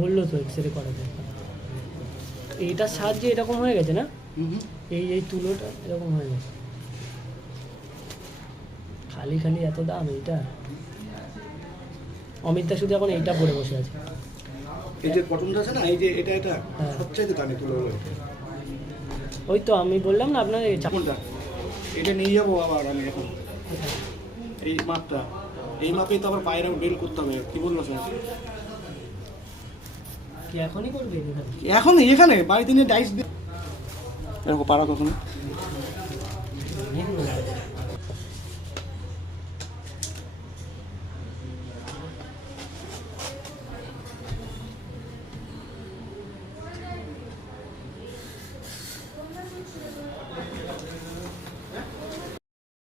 বললো তো এক্সরে করাতে। এইটার সাহায্যে এরকম হয়ে গেছে না? এই তুলোটা এরকম হয়ে গেছে। খালি খালি এত দাম এইটা। অমিতদা শুধু এখন এইটা পরে বসে আছে। এই যে কটনটা আছে না, এই যে এটা সবচাইতে দামি তুলো। ওই তো আমি বললাম না আপনার কোনটা, এটা নিয়ে যাবো আবার আমি এখন। এই মাপটা, এই মাপেই তো আবার বাইরেও ড্রিল করতে হবে। কি বললো স্যার? কি এখনই করবে? এখন এখানে বাড়িতে নিয়ে ডাইস দিয়ে এরকম পারা কখন?